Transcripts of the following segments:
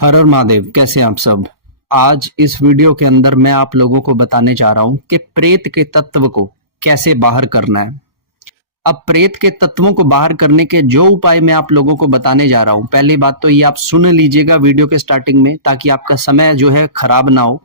हर हर महादेव। कैसे हैं आप सब। आज इस वीडियो के अंदर मैं आप लोगों को बताने जा रहा हूं कि प्रेत के तत्व को कैसे बाहर करना है। अब प्रेत के तत्वों को बाहर करने के जो उपाय मैं आप लोगों को बताने जा रहा हूं, पहली बात तो ये आप सुन लीजिएगा वीडियो के स्टार्टिंग में, ताकि आपका समय जो है खराब ना हो।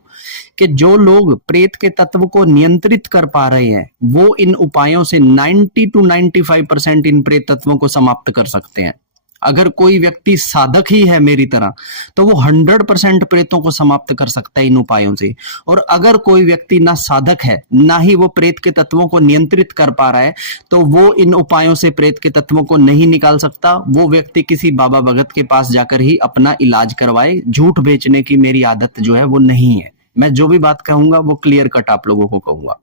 कि जो लोग प्रेत के तत्व को नियंत्रित कर पा रहे हैं वो इन उपायों से 90 to 95% इन प्रेत तत्वों को समाप्त कर सकते हैं। अगर कोई व्यक्ति साधक ही है मेरी तरह तो वो 100% प्रेतों को समाप्त कर सकता है इन उपायों से। और अगर कोई व्यक्ति ना साधक है ना ही वो प्रेत के तत्वों को नियंत्रित कर पा रहा है तो वो इन उपायों से प्रेत के तत्वों को नहीं निकाल सकता। वो व्यक्ति किसी बाबा भगत के पास जाकर ही अपना इलाज करवाए। झूठ बेचने की मेरी आदत जो है वो नहीं है। मैं जो भी बात कहूंगा वो क्लियर कट आप लोगों को कहूंगा।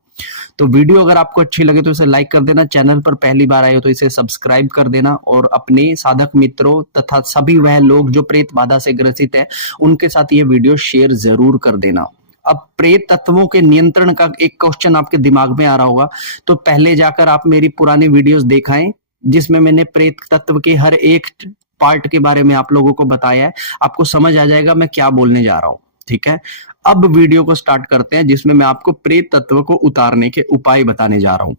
तो वीडियो अगर आपको अच्छी लगे तो इसे लाइक कर देना, चैनल पर पहली बार आए हो तो इसे सब्सक्राइब कर देना और अपने साधक मित्रों तथा सभी वह लोग जो प्रेत बाधा से ग्रसित हैं उनके साथ ये वीडियो शेयर जरूर कर देना। अब प्रेत तत्वों के नियंत्रण का एक क्वेश्चन आपके दिमाग में आ रहा होगा, तो पहले जाकर आप मेरी पुरानी वीडियोस देखाएं जिसमें मैंने प्रेत तत्व के हर एक पार्ट के बारे में आप लोगों को बताया है। आपको समझ आ जाएगा मैं क्या बोलने जा रहा हूं। ठीक है, अब वीडियो को स्टार्ट करते हैं जिसमें मैं आपको प्रेत तत्व को उतारने के उपाय बताने जा रहा हूं।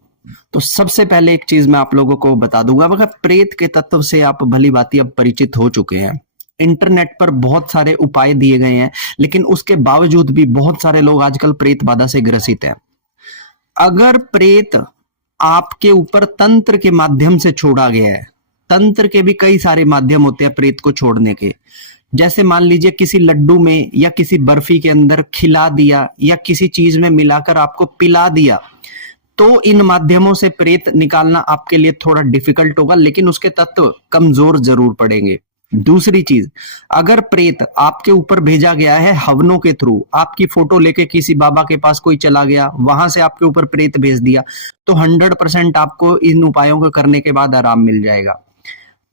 तो सबसे पहले एक चीज मैं आप लोगों को बता दूंगा, अगर प्रेत के तत्व से आप भली भांति अब परिचित हो चुके हैं। इंटरनेट पर बहुत सारे उपाय दिए गए हैं लेकिन उसके बावजूद भी बहुत सारे लोग आजकल प्रेत बाधा से ग्रसित हैं। अगर प्रेत आपके ऊपर तंत्र के माध्यम से छोड़ा गया है, तंत्र के भी कई सारे माध्यम होते हैं प्रेत को छोड़ने के। जैसे मान लीजिए किसी लड्डू में या किसी बर्फी के अंदर खिला दिया या किसी चीज में मिलाकर आपको पिला दिया, तो इन माध्यमों से प्रेत निकालना आपके लिए थोड़ा डिफिकल्ट होगा, लेकिन उसके तत्व कमजोर जरूर पड़ेंगे। दूसरी चीज, अगर प्रेत आपके ऊपर भेजा गया है हवनों के थ्रू, आपकी फोटो लेके किसी बाबा के पास कोई चला गया, वहां से आपके ऊपर प्रेत भेज दिया, तो 100% आपको इन उपायों को करने के बाद आराम मिल जाएगा।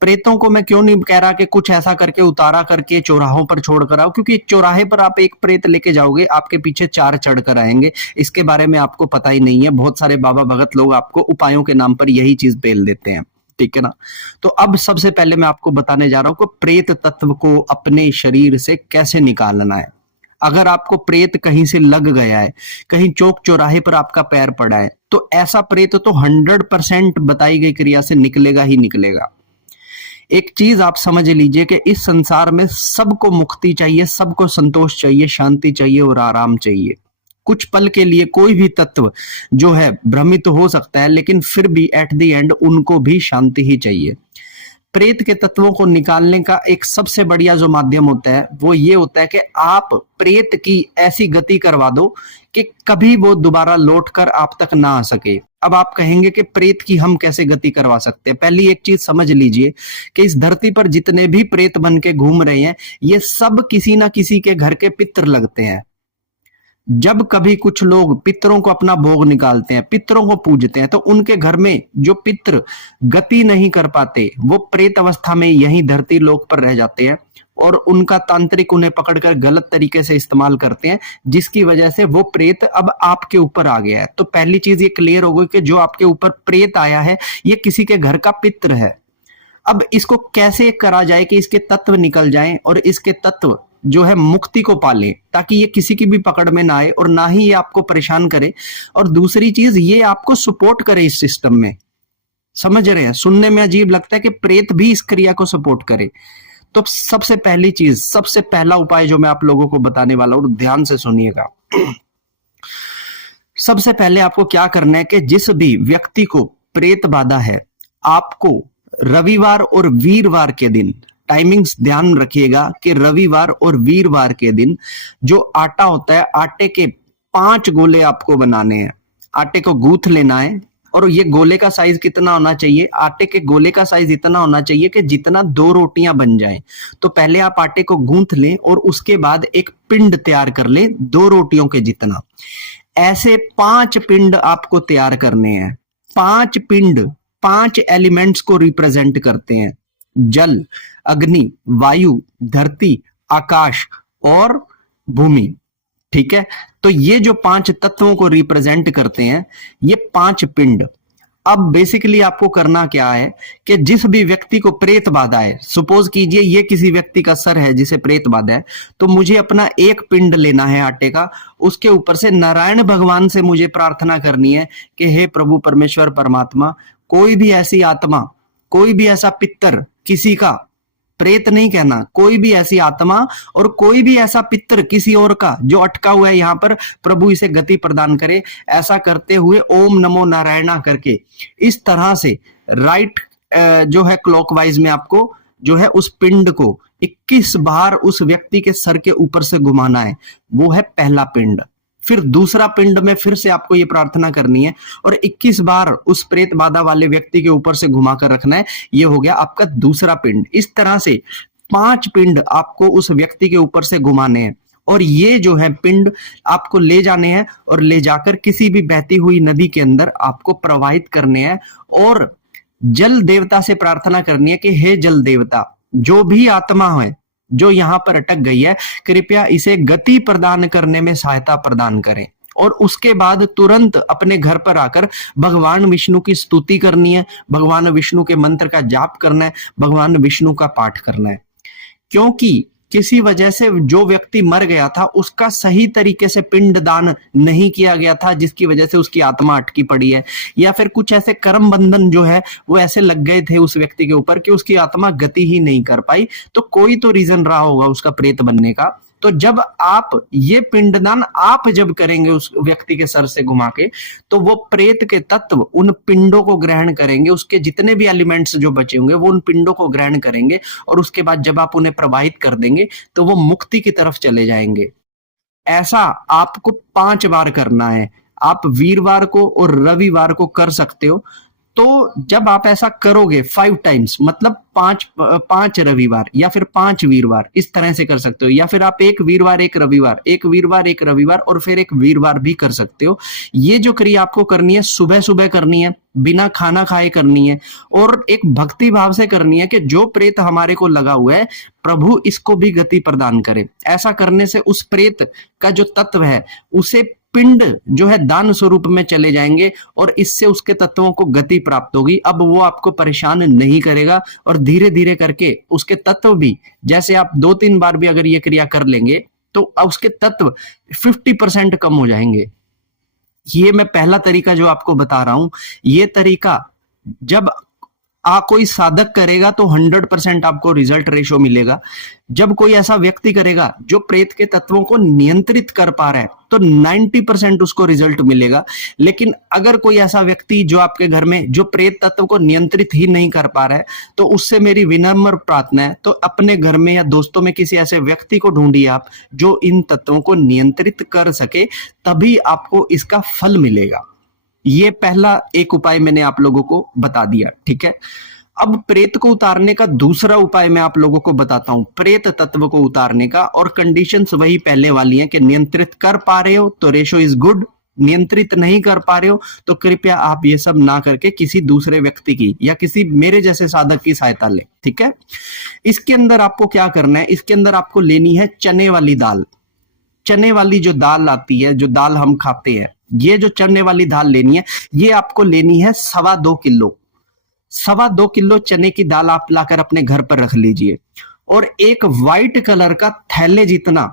प्रेतों को मैं क्यों नहीं कह रहा कि कुछ ऐसा करके उतारा करके चौराहों पर छोड़ कर आओ, क्योंकि चौराहे पर आप एक प्रेत लेके जाओगे आपके पीछे 4 चढ़ कर आएंगे। इसके बारे में आपको पता ही नहीं है। बहुत सारे बाबा भगत लोग आपको उपायों के नाम पर यही चीज पेल देते हैं। ठीक है ना। तो अब सबसे पहले मैं आपको बताने जा रहा हूं कि प्रेत तत्व को अपने शरीर से कैसे निकालना है। अगर आपको प्रेत कहीं से लग गया है, कहीं चौक चौराहे पर आपका पैर पड़ा है, तो ऐसा प्रेत तो 100% बताई गई क्रिया से निकलेगा ही निकलेगा। एक चीज आप समझ लीजिए कि इस संसार में सबको मुक्ति चाहिए, सबको संतोष चाहिए, शांति चाहिए और आराम चाहिए। कुछ पल के लिए कोई भी तत्व जो है भ्रमित हो सकता है, लेकिन फिर भी एट द एंड उनको भी शांति ही चाहिए। प्रेत के तत्वों को निकालने का एक सबसे बढ़िया जो माध्यम होता है वो ये होता है कि आप प्रेत की ऐसी गति करवा दो कि कभी वो दोबारा लौट कर आप तक ना आ सके। अब आप कहेंगे कि प्रेत की हम कैसे गति करवा सकते हैं। पहली एक चीज समझ लीजिए कि इस धरती पर जितने भी प्रेत बन के घूम रहे हैं ये सब किसी ना किसी के घर के पितर लगते हैं। जब कभी कुछ लोग पितरों को अपना भोग निकालते हैं, पितरों को पूजते हैं, तो उनके घर में जो पितर गति नहीं कर पाते वो प्रेत अवस्था में यही धरती लोक पर रह जाते हैं और उनका तांत्रिक उन्हें पकड़कर गलत तरीके से इस्तेमाल करते हैं, जिसकी वजह से वो प्रेत अब आपके ऊपर आ गया है। तो पहली चीज ये क्लियर हो गई कि जो आपके ऊपर प्रेत आया है ये किसी के घर का पितर है। अब इसको कैसे करा जाए कि इसके तत्व निकल जाएं और इसके तत्व जो है मुक्ति को पाले, ताकि ये किसी की भी पकड़ में ना आए और ना ही ये आपको परेशान करे। और दूसरी चीज ये आपको सपोर्ट करे इस सिस्टम में। समझ रहे हैं, सुनने में अजीब लगता है कि प्रेत भी इस क्रिया को सपोर्ट करे। तो सबसे पहली चीज, सबसे पहला उपाय जो मैं आप लोगों को बताने वाला हूं, ध्यान से सुनिएगा। सबसे पहले आपको क्या करना है कि जिस भी व्यक्ति को प्रेत बाधा है, आपको रविवार और वीरवार के दिन, टाइमिंग्स ध्यान रखिएगा कि रविवार और वीरवार के दिन जो आटा होता है, आटे के 5 गोले आपको बनाने हैं। आटे को गूंथ लेना है और ये गोले का साइज कितना होना चाहिए, आटे के गोले का साइज इतना होना चाहिए कि जितना 2 रोटियां बन जाएं। तो पहले आप आटे को गूंथ लें और उसके बाद एक पिंड तैयार कर लें 2 रोटियों के जितना। ऐसे 5 पिंड आपको तैयार करने हैं। 5 पिंड 5 एलिमेंट्स को रिप्रेजेंट करते हैं, जल, अग्नि, वायु, धरती, आकाश और भूमि। ठीक है, तो ये जो 5 तत्वों को रिप्रेजेंट करते हैं ये 5 पिंड। अब बेसिकली आपको करना क्या है कि जिस भी व्यक्ति को प्रेत बाधा है, सपोज कीजिए ये किसी व्यक्ति का सर है जिसे प्रेत बाधा है, तो मुझे अपना एक पिंड लेना है आटे का, उसके ऊपर से नारायण भगवान से मुझे प्रार्थना करनी है कि हे प्रभु परमेश्वर परमात्मा, कोई भी ऐसी आत्मा, कोई भी ऐसा पितर, किसी का प्रेत नहीं कहना, कोई भी ऐसी आत्मा और कोई भी ऐसा पितर किसी और का जो अटका हुआ है यहाँ पर, प्रभु इसे गति प्रदान करे। ऐसा करते हुए ओम नमो नारायणा करके इस तरह से राइट जो है क्लॉकवाइज में आपको जो है उस पिंड को 21 बार उस व्यक्ति के सर के ऊपर से घुमाना है। वो है पहला पिंड। फिर दूसरा पिंड में फिर से आपको ये प्रार्थना करनी है और 21 बार उस प्रेत बाधा वाले व्यक्ति के ऊपर से घुमाकर रखना है। ये हो गया आपका दूसरा पिंड। इस तरह से 5 पिंड आपको उस व्यक्ति के ऊपर से घुमाने हैं और ये जो है पिंड आपको ले जाने हैं और ले जाकर किसी भी बहती हुई नदी के अंदर आपको प्रवाहित करने हैं और जल देवता से प्रार्थना करनी है कि हे जल देवता, जो भी आत्मा है जो यहाँ पर अटक गई है, कृपया इसे गति प्रदान करने में सहायता प्रदान करें। और उसके बाद तुरंत अपने घर पर आकर भगवान विष्णु की स्तुति करनी है, भगवान विष्णु के मंत्र का जाप करना है, भगवान विष्णु का पाठ करना है। क्योंकि किसी वजह से जो व्यक्ति मर गया था उसका सही तरीके से पिंड दान नहीं किया गया था, जिसकी वजह से उसकी आत्मा अटकी पड़ी है, या फिर कुछ ऐसे कर्म बंधन जो है वो ऐसे लग गए थे उस व्यक्ति के ऊपर कि उसकी आत्मा गति ही नहीं कर पाई। तो कोई तो रीजन रहा होगा उसका प्रेत बनने का। तो जब आप ये पिंडदान आप जब करेंगे उस व्यक्ति के सर से घुमा के, तो वो प्रेत के तत्व उन पिंडों को ग्रहण करेंगे, उसके जितने भी एलिमेंट्स जो बचे होंगे वो उन पिंडों को ग्रहण करेंगे और उसके बाद जब आप उन्हें प्रवाहित कर देंगे तो वो मुक्ति की तरफ चले जाएंगे। ऐसा आपको 5 बार करना है। आप वीरवार को और रविवार को कर सकते हो। तो जब आप ऐसा करोगे 5 टाइम्स, मतलब 5 रविवार या फिर 5 वीरवार, इस तरह से कर सकते हो। या फिर आप एक वीरवार एक रविवार, एक वीरवार एक रविवार और फिर एक वीरवार भी कर सकते हो। ये जो क्रिया आपको करनी है सुबह सुबह करनी है, बिना खाना खाए करनी है और एक भक्ति भाव से करनी है कि जो प्रेत हमारे को लगा हुआ है प्रभु इसको भी गति प्रदान करे। ऐसा करने से उस प्रेत का जो तत्व है उसे पिंड जो है दान स्वरूप में चले जाएंगे और इससे उसके तत्वों को गति प्राप्त होगी। अब वो आपको परेशान नहीं करेगा और धीरे धीरे करके उसके तत्व भी, जैसे आप 2-3 बार भी अगर ये क्रिया कर लेंगे तो उसके तत्व 50% कम हो जाएंगे। ये मैं पहला तरीका जो आपको बता रहा हूं, ये तरीका जब कोई साधक करेगा तो 100% आपको रिजल्ट रेशो मिलेगा। जब कोई ऐसा व्यक्ति करेगा जो प्रेत के तत्वों को नियंत्रित कर पा रहा है तो 90% उसको रिजल्ट मिलेगा। लेकिन अगर कोई ऐसा व्यक्ति जो आपके घर में जो प्रेत तत्व को नियंत्रित ही नहीं कर पा रहा है, तो उससे मेरी विनम्र प्रार्थना है तो अपने घर में या दोस्तों में किसी ऐसे व्यक्ति को ढूंढिए आप जो इन तत्वों को नियंत्रित कर सके, तभी आपको इसका फल मिलेगा। ये पहला एक उपाय मैंने आप लोगों को बता दिया, ठीक है। अब प्रेत को उतारने का दूसरा उपाय मैं आप लोगों को बताता हूं, प्रेत तत्व को उतारने का। और कंडीशंस वही पहले वाली हैं कि नियंत्रित कर पा रहे हो तो रेशो इज गुड, नियंत्रित नहीं कर पा रहे हो तो कृपया आप ये सब ना करके किसी दूसरे व्यक्ति की या किसी मेरे जैसे साधक की सहायता ले, ठीक है। इसके अंदर आपको क्या करना है, इसके अंदर आपको लेनी है चने वाली दाल। चने वाली जो दाल आती है, जो दाल हम खाते हैं, ये जो चने वाली दाल लेनी है, ये आपको लेनी है 2.25 किलो। 2.25 किलो चने की दाल आप लाकर अपने घर पर रख लीजिए और एक व्हाइट कलर का थैले जितना,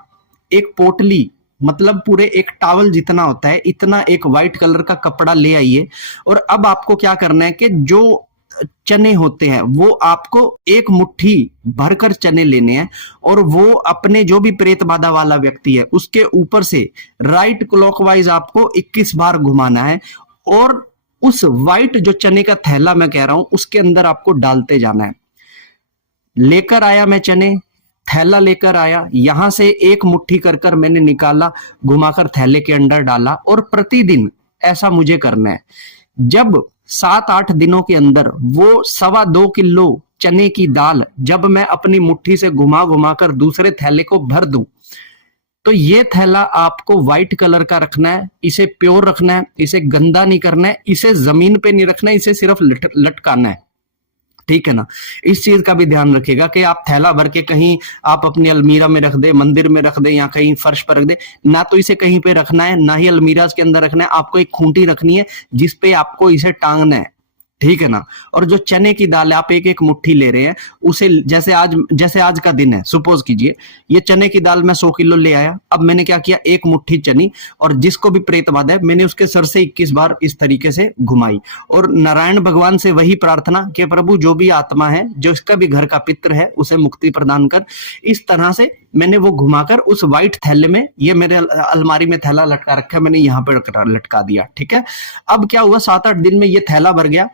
एक पोटली मतलब पूरे एक टॉवल जितना होता है, इतना एक व्हाइट कलर का कपड़ा ले आइए। और अब आपको क्या करना है कि जो चने होते हैं वो आपको एक मुट्ठी भरकर चने लेने हैं और वो अपने जो भी प्रेत बाधा वाला व्यक्ति है उसके ऊपर से राइट क्लॉकवाइज आपको 21 बार घुमाना है और उस व्हाइट जो चने का थैला मैं कह रहा हूं उसके अंदर आपको डालते जाना है। लेकर आया मैं चने, थैला लेकर आया, यहां से एक मुट्ठी कर मैंने निकाला, घुमाकर थैले के अंदर डाला और प्रतिदिन ऐसा मुझे करना है। जब 7-8 दिनों के अंदर वो 2.25 किलो चने की दाल जब मैं अपनी मुट्ठी से घुमा कर दूसरे थैले को भर दूं, तो ये थैला आपको व्हाइट कलर का रखना है, इसे प्योर रखना है, इसे गंदा नहीं करना है, इसे जमीन पे नहीं रखना है, इसे सिर्फ लटकाना है, ठीक है ना। इस चीज का भी ध्यान रखिएगा कि आप थैला भर के कहीं आप अपनी अलमीरा में रख दे, मंदिर में रख दे या कहीं फर्श पर रख दे, ना तो इसे कहीं पे रखना है ना ही अलमीरा के अंदर रखना है। आपको एक खूंटी रखनी है जिसपे आपको इसे टांगना है, ठीक है ना। और जो चने की दाल है आप एक एक मुट्ठी ले रहे हैं, उसे जैसे आज का दिन है, सपोज कीजिए ये चने की दाल मैं 100 किलो ले आया। अब मैंने क्या किया, एक मुट्ठी चनी, और जिसको भी प्रेत बाधा है मैंने उसके सर से 21 बार इस तरीके से घुमाई, और नारायण भगवान से वही प्रार्थना कि प्रभु जो भी आत्मा है, जो इसका भी घर का पितृ है, उसे मुक्ति प्रदान कर। इस तरह से मैंने वो घुमाकर उस व्हाइट थैले में, ये मेरे अलमारी में थैला लटका रखा है, मैंने यहाँ पे लटका दिया। ठीक है। अब क्या हुआ, 7-8 दिन में ये थैला भर गया।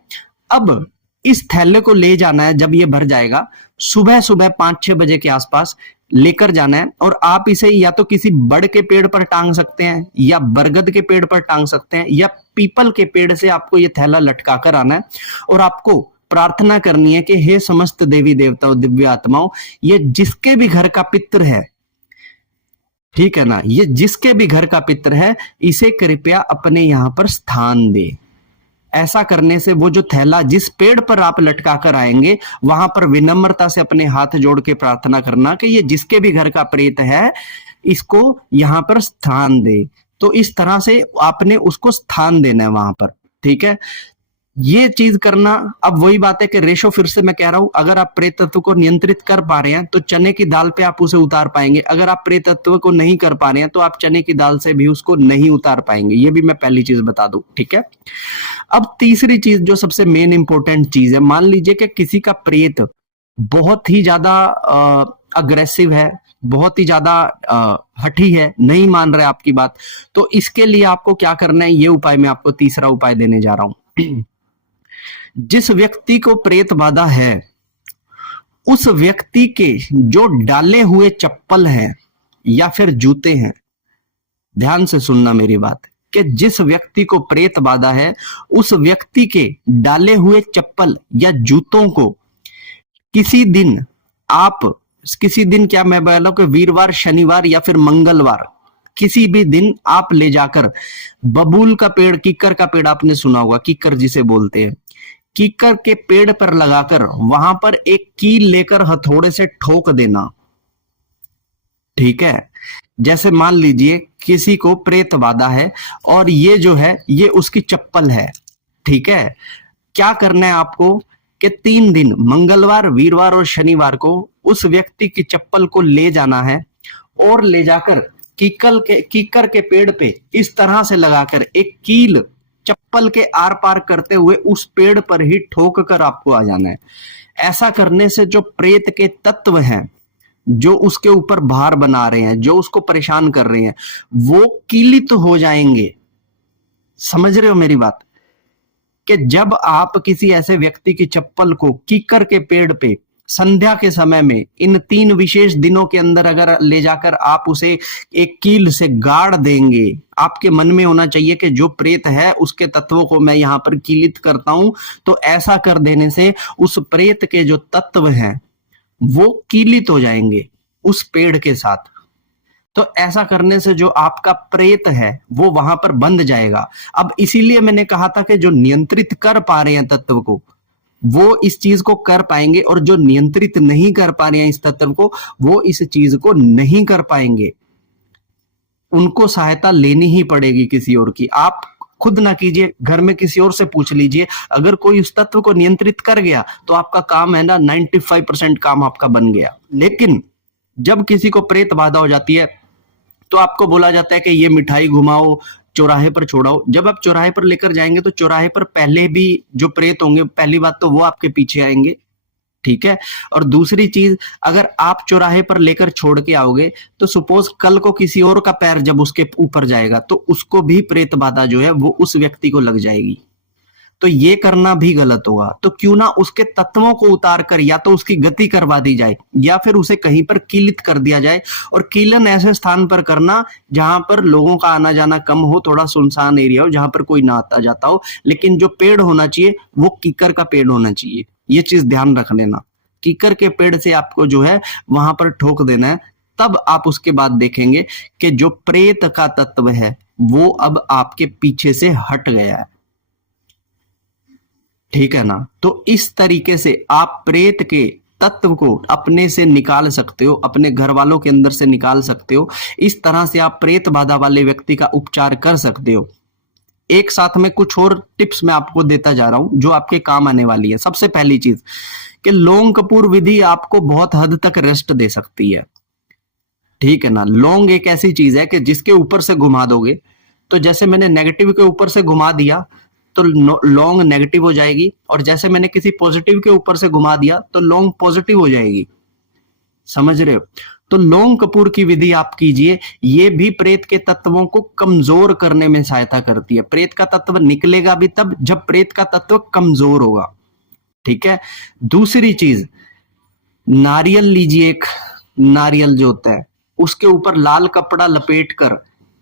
अब इस थैले को ले जाना है, जब ये भर जाएगा सुबह सुबह 5-6 बजे के आसपास लेकर जाना है, और आप इसे या तो किसी बड़ के पेड़ पर टांग सकते हैं, या बरगद के पेड़ पर टांग सकते हैं, या पीपल के पेड़ से आपको ये थैला लटका कर आना है, और आपको प्रार्थना करनी है कि हे समस्त देवी देवताओं, दिव्य आत्माओं, ये जिसके भी घर का पितृ है, ठीक है ना, ये जिसके भी घर का पितृ है, इसे कृपया अपने यहां पर स्थान दे। ऐसा करने से वो जो थैला जिस पेड़ पर आप लटका कर आएंगे, वहां पर विनम्रता से अपने हाथ जोड़ के प्रार्थना करना कि ये जिसके भी घर का प्रेत है, इसको यहां पर स्थान दे। तो इस तरह से आपने उसको स्थान देना है वहां पर। ठीक है, ये चीज करना। अब वही बात है कि रेशो फिर से मैं कह रहा हूं, अगर आप प्रेत तत्व को नियंत्रित कर पा रहे हैं तो चने की दाल पे आप उसे उतार पाएंगे। अगर आप प्रेत तत्व को नहीं कर पा रहे हैं तो आप चने की दाल से भी उसको नहीं उतार पाएंगे। ये भी मैं पहली चीज बता दूं। ठीक है। अब तीसरी चीज जो सबसे मेन इंपॉर्टेंट चीज है, मान लीजिए कि किसी का प्रेत बहुत ही ज्यादा अग्रेसिव है, बहुत ही ज्यादा हठी है, नहीं मान रहा है आपकी बात, तो इसके लिए आपको क्या करना है, ये उपाय मैं आपको तीसरा उपाय देने जा रहा हूं। जिस व्यक्ति को प्रेत बाधा है, उस व्यक्ति के जो डाले हुए चप्पल हैं या फिर जूते हैं, ध्यान से सुनना मेरी बात, कि जिस व्यक्ति को प्रेत बाधा है, उस व्यक्ति के डाले हुए चप्पल या जूतों को किसी दिन क्या मैं बोल रहा हूं कि वीरवार, शनिवार या फिर मंगलवार, किसी भी दिन आप ले जाकर बबूल का पेड़, कीकर का पेड़ आपने सुना होगा, कीकर जिसे बोलते हैं, कीकर के पेड़ पर लगाकर वहां पर एक कील लेकर हथौड़े से ठोक देना। ठीक है। जैसे मान लीजिए किसी को प्रेत बाधा है और ये जो है ये उसकी चप्पल है। ठीक है। क्या करना है आपको कि 3 दिन, मंगलवार, वीरवार और शनिवार को उस व्यक्ति की चप्पल को ले जाना है और ले जाकर कीकर के पेड़ पे इस तरह से लगाकर एक कील चप्पल के आर पार करते हुए उस पेड़ पर ही ठोक कर आपको आ जाना है। ऐसा करने से जो प्रेत के तत्व हैं, जो उसके ऊपर भार बना रहे हैं, जो उसको परेशान कर रहे हैं, वो कीलित हो जाएंगे। समझ रहे हो मेरी बात? कि जब आप किसी ऐसे व्यक्ति की चप्पल को कीकर के पेड़ पे संध्या के समय में इन 3 विशेष दिनों के अंदर अगर ले जाकर आप उसे एक कील से गाड़ देंगे, आपके मन में होना चाहिए कि जो प्रेत है उसके तत्वों को मैं यहां पर कीलित करता हूं। तो ऐसा कर देने से उस प्रेत के जो तत्व हैं वो कीलित हो जाएंगे उस पेड़ के साथ। तो ऐसा करने से जो आपका प्रेत है वो वहां पर बंध जाएगा। अब इसीलिए मैंने कहा था कि जो नियंत्रित कर पा रहे हैं तत्व को, वो इस चीज को कर पाएंगे, और जो नियंत्रित नहीं कर पा रहे हैं इस तत्व को, वो इस चीज को नहीं कर पाएंगे। उनको सहायता लेनी ही पड़ेगी किसी और की। आप खुद ना कीजिए, घर में किसी और से पूछ लीजिए। अगर कोई उस तत्व को नियंत्रित कर गया तो आपका काम है ना, 95% काम आपका बन गया। लेकिन जब किसी को प्रेत बाधा हो जाती है तो आपको बोला जाता है कि ये मिठाई घुमाओ, चौराहे पर छोड़ाओ। जब आप चौराहे पर लेकर जाएंगे तो चौराहे पर पहले भी जो प्रेत होंगे, पहली बात तो वो आपके पीछे आएंगे। ठीक है। और दूसरी चीज, अगर आप चौराहे पर लेकर छोड़ के आओगे तो सपोज कल को किसी और का पैर जब उसके ऊपर जाएगा तो उसको भी प्रेत बाधा जो है वो उस व्यक्ति को लग जाएगी। तो ये करना भी गलत होगा। तो क्यों ना उसके तत्वों को उतार कर या तो उसकी गति करवा दी जाए या फिर उसे कहीं पर कीलित कर दिया जाए। और कीलन ऐसे स्थान पर करना जहां पर लोगों का आना जाना कम हो, थोड़ा सुनसान एरिया हो, जहां पर कोई ना आता जाता हो। लेकिन जो पेड़ होना चाहिए वो कीकर का पेड़ होना चाहिए। ये चीज ध्यान रख लेना। कीकर के पेड़ से आपको जो है वहां पर ठोक देना है। तब आप उसके बाद देखेंगे कि जो प्रेत का तत्व है वो अब आपके पीछे से हट गया है। ठीक है ना। तो इस तरीके से आप प्रेत के तत्व को अपने से निकाल सकते हो, अपने घर वालों के अंदर से निकाल सकते हो। इस तरह से आप प्रेत बाधा वाले व्यक्ति का उपचार कर सकते हो। एक साथ में कुछ और टिप्स मैं आपको देता जा रहा हूं जो आपके काम आने वाली है। सबसे पहली चीज कि लोंग कपूर विधि आपको बहुत हद तक रेस्ट दे सकती है, ठीक है ना। लौंग एक ऐसी चीज है कि जिसके ऊपर से घुमा दोगे, तो जैसे मैंने नेगेटिव के ऊपर से घुमा दिया तो लौंग नेगेटिव हो जाएगी, और जैसे मैंने किसी पॉजिटिव के ऊपर से घुमा दिया तो लौंग पॉजिटिव हो जाएगी। समझ रहे हो? तो लौंग कपूर की विधि आप कीजिए, ये भी प्रेत के तत्वों को कमजोर करने में सहायता करती है। प्रेत का तत्व निकलेगा भी तब जब प्रेत का तत्व कमजोर होगा, ठीक है। दूसरी चीज, नारियल लीजिए, एक नारियल जो होता है उसके ऊपर लाल कपड़ा लपेट कर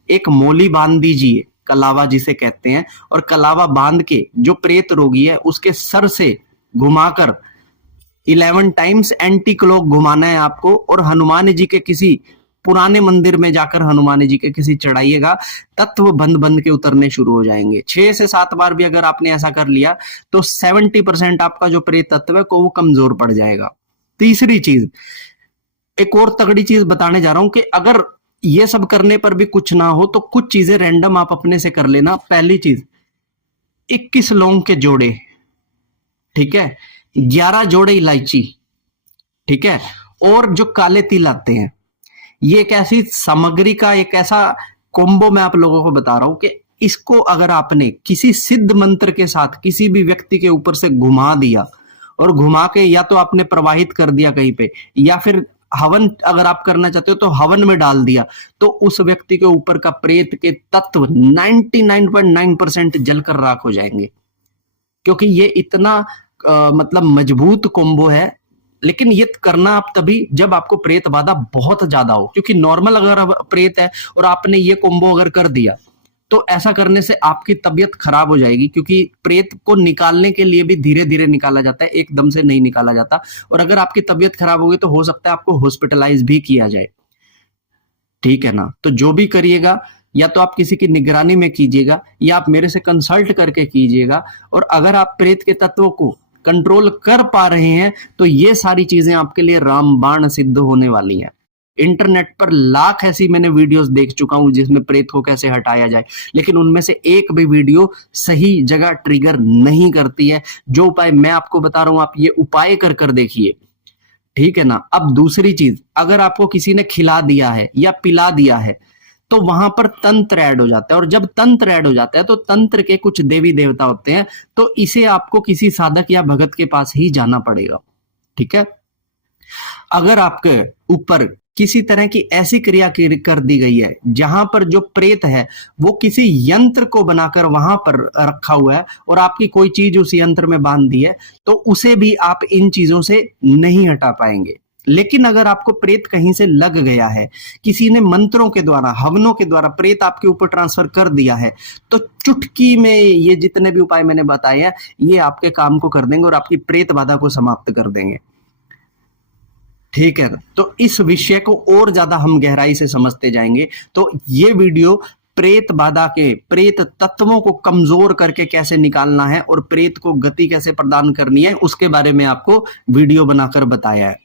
एक मोली बांध दीजिए, कलावा जिसे कहते हैं, और कलावा बांध के जो प्रेत रोगी है उसके सर से घुमाकर 11 टाइम्स एंटी क्लॉक घुमाना है आपको, और हनुमान जी के किसी पुराने मंदिर में जाकर हनुमान जी के किसी चढ़ाइएगा, तत्व बंद बंद के उतरने शुरू हो जाएंगे। 6 से 7 बार भी अगर आपने ऐसा कर लिया तो 70% आपका जो प्रेत तत्व है वो कमजोर पड़ जाएगा। तीसरी चीज, एक और तगड़ी चीज बताने जा रहा हूं कि अगर ये सब करने पर भी कुछ ना हो तो कुछ चीजें रैंडम आप अपने से कर लेना। पहली चीज, 21 लौंग के जोड़े, ठीक है, 11 जोड़े इलायची, ठीक है, और जो काले तिल आते हैं, ये एक ऐसी सामग्री का एक ऐसा कॉम्बो मैं आप लोगों को बता रहा हूं कि इसको अगर आपने किसी सिद्ध मंत्र के साथ किसी भी व्यक्ति के ऊपर से घुमा दिया, और घुमा के या तो आपने प्रवाहित कर दिया कहीं पे, या फिर हवन अगर आप करना चाहते हो तो हवन में डाल दिया, तो उस व्यक्ति के ऊपर का प्रेत के तत्व 99.9% जलकर राख हो जाएंगे, क्योंकि ये इतना मतलब मजबूत कॉम्बो है। लेकिन ये करना आप तभी जब आपको प्रेत बाधा बहुत ज्यादा हो, क्योंकि नॉर्मल अगर प्रेत है और आपने ये कॉम्बो अगर कर दिया तो ऐसा करने से आपकी तबीयत खराब हो जाएगी, क्योंकि प्रेत को निकालने के लिए भी धीरे धीरे निकाला जाता है, एकदम से नहीं निकाला जाता। और अगर आपकी तबीयत खराब होगी तो हो सकता है आपको हॉस्पिटलाइज भी किया जाए, ठीक है ना। तो जो भी करिएगा, या तो आप किसी की निगरानी में कीजिएगा या आप मेरे से कंसल्ट करके कीजिएगा। और अगर आप प्रेत के तत्वों को कंट्रोल कर पा रहे हैं तो ये सारी चीजें आपके लिए रामबाण सिद्ध होने वाली हैं। इंटरनेट पर लाख ऐसी मैंने वीडियोस देख चुका हूं जिसमें प्रेत को कैसे हटाया जाए, लेकिन उनमें से एक भी वीडियो सही जगह ट्रिगर नहीं करती है। जो उपाय मैं आपको बता रहा हूं आप ये उपाय कर कर देखिए, ठीक है ना। अब दूसरी चीज, अगर आपको किसी ने खिला दिया है या पिला दिया है तो वहां पर तंत्र ऐड हो जाता है, और जब तंत्र ऐड हो जाता है तो तंत्र के कुछ देवी देवता होते हैं, तो इसे आपको किसी साधक या भगत के पास ही जाना पड़ेगा, ठीक है। अगर आपके ऊपर किसी तरह की ऐसी क्रिया कर दी गई है जहां पर जो प्रेत है वो किसी यंत्र को बनाकर वहां पर रखा हुआ है और आपकी कोई चीज उस यंत्र में बांध दी है, तो उसे भी आप इन चीजों से नहीं हटा पाएंगे। लेकिन अगर आपको प्रेत कहीं से लग गया है, किसी ने मंत्रों के द्वारा, हवनों के द्वारा प्रेत आपके ऊपर ट्रांसफर कर दिया है, तो चुटकी में ये जितने भी उपाय मैंने बताए हैं ये आपके काम को कर देंगे और आपकी प्रेत बाधा को समाप्त कर देंगे, ठीक है। तो इस विषय को और ज्यादा हम गहराई से समझते जाएंगे। तो ये वीडियो प्रेत बाधा के, प्रेत तत्वों को कमजोर करके कैसे निकालना है और प्रेत को गति कैसे प्रदान करनी है, उसके बारे में आपको वीडियो बनाकर बताया है,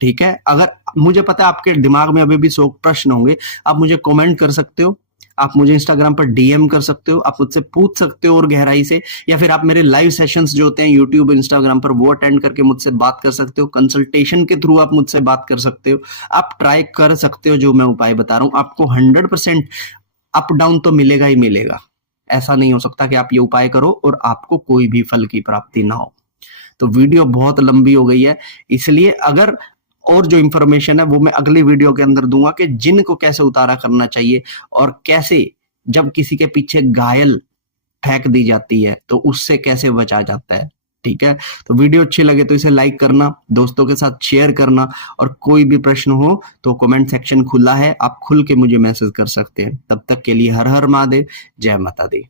ठीक है। अगर मुझे पता है आपके दिमाग में अभी भी 100 प्रश्न होंगे, आप मुझे कमेंट कर सकते हो, आप मुझे इंस्टाग्राम पर डीएम कर सकते हो, आप मुझसे पूछ सकते हो और गहराई से, या फिर आप मेरे लाइव सेशंस जो होते हैं यूट्यूब इंस्टाग्राम पर वो अटेंड करके मुझसे बात कर सकते हो। कंसल्टेशन के थ्रू आप मुझसे बात कर सकते हो। आप ट्राई कर सकते हो जो मैं उपाय बता रहा हूं, आपको 100% अप डाउन तो मिलेगा ही मिलेगा। ऐसा नहीं हो सकता कि आप ये उपाय करो और आपको कोई भी फल की प्राप्ति ना हो। तो वीडियो बहुत लंबी हो गई है, इसलिए अगर और जो इंफॉर्मेशन है वो मैं अगली वीडियो के अंदर दूंगा कि जिन को कैसे उतारा करना चाहिए और कैसे जब किसी के पीछे घायल फेंक दी जाती है तो उससे कैसे बचा जाता है, ठीक है। तो वीडियो अच्छी लगे तो इसे लाइक करना, दोस्तों के साथ शेयर करना, और कोई भी प्रश्न हो तो कमेंट सेक्शन खुला है, आप खुल के मुझे मैसेज कर सकते हैं। तब तक के लिए हर हर महादेव, जय माता दी।